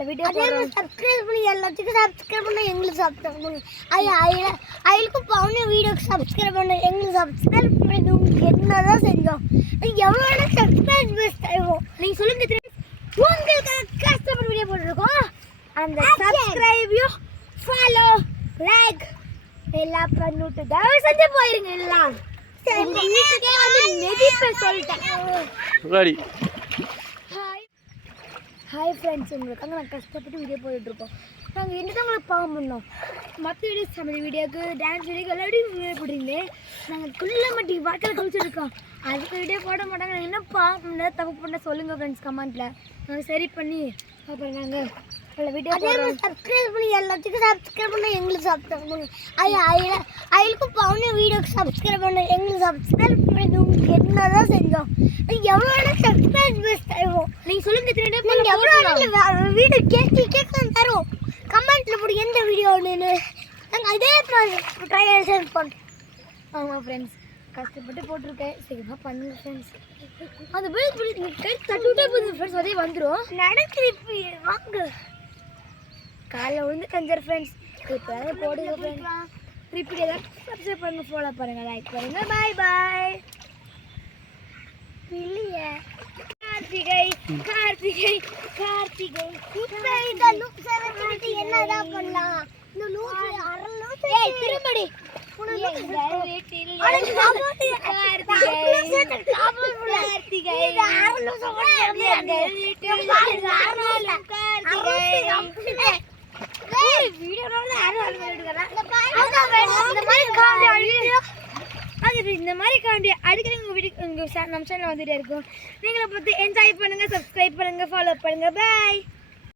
உள்ள வீடியோ அதே மாதிரி சப்ஸ்கிரைப் பண்ணி எல்லாத்துக்கும் சப்ஸ்கிரைப் பண்ண எங்களுக்கு சப்ஸ்கிரைப் பண்ணு. ஐயா ஐயா அயலுக்கும் பவுன வீடியோக்கு சப்ஸ்கிரைப் பண்ண. எங்களுக்கு சப்ஸ்கிரைப் பண்ணி உங்களுக்கு என்னதான் செஞ்சோம். எவ்வளோ சப்ஸ்கிரைப் பேஸ் தருவோம் நீங்க சொல்லுங்க திரு- உங்களுக்கு கஷ்டப்பட்டு வீடியோ போட்டுருக்கோம். அந்த சப்ஸ்கிரைபையும் ஃபாலோ லைக் எல்லாம் பண்ணிட்டு தயவு செஞ்சு போயிருங்க எல்லாம். மெதிப்பை சொல்லிட்டேன். ஹாய் ஃப்ரெண்ட்ஸ் உங்களுக்காக நாங்கள் கஷ்டப்பட்டு வீடியோ போட்டுட்ருக்கோம். நாங்கள் என்ன தான் உங்களுக்கு பாவம் பண்ணோம். மற்ற வீடியோஸ் சமையல் வீடியோக்கு டான்ஸ் வீடியோக்கு எல்லா வீடியோ போடுறீங்களே நாங்கள் குள்ள மட்டி வாழ்க்கையில் கழிச்சிருக்கோம் அதுக்கு வீடியோ போட மாட்டாங்க. நாங்கள் என்ன பண்ண தப்பு பண்ண சொல்லுங்கள் ஃப்ரெண்ட்ஸ் கமெண்ட்டில் நாங்கள் சரி பண்ணி அப்புறம் நாங்கள் சப்ஸ்கிரைப் பண்ணி எல்லாத்துக்கும் சப்ஸ்கிரைப் பண்ண எங்களுக்கு சப்ஸ்கிரைப் பண்ணு. ஐயா ஐயா அயலுக்கும் பவுன வீடியோக்கு சப்ஸ்கிரைப் பண்ண. எங்களுக்கு சப்ஸ்கிரைப் பண்ணி உங்களுக்கு என்னதான் செஞ்சோம். எவ்வளோ பேஸ் தருவோம். நீங்கள் சொல்லுங்கள் திருட நீங்க எவ்வளோ வீடியோ கேட்டு கேட்க தருவோம். கமெண்ட்ல போடு எந்த வீடியோன்னு நாங்கள் அதே மாதிரி ட்ரையல் பண்ணுறோம் ஆமாம் ஃப்ரெண்ட்ஸ் கஷ்டப்பட்டு போட்டிருக்கேன். சீக்கிரமாக பண்ணுங்க ஃப்ரெண்ட்ஸ் அந்த பில் கை தட்டி விட்டே போகுது ஃப்ரெண்ட்ஸ் அதே வந்துடும் நடக்குது வாங்க. காலைல விழுந்து கஞ்சர் ஃப்ரெண்ட்ஸ் இப்போ போடுங்க ஃப்ரெண்ட்ஸ் ரிப்பீட் ஏதாவது சப்ஸ்கிரைப் பண்ணுங்க ஃபாலோ பண்ணுங்க லைக் பண்ணுங்க. பாய் பாய் இல்லையே. கார்த்திகை. கார்த்திகை இப்போ இந்த லூப் வச்சுட்டு என்னதான் பண்ணலாம்? இந்த லூப் அரை லூப் ஏய் திரும்படி இந்த மாதிரி காண்டி அடிக்கடி உங்கள் வீட்டுக்கு உங்கள் நம்ம சேனல் வந்துட்டே இருக்கும். நீங்களை பார்த்து என்ஜாய் பண்ணுங்கள் சப்ஸ்கிரைப் பண்ணுங்கள் ஃபாலோ பண்ணுங்கள் பாய்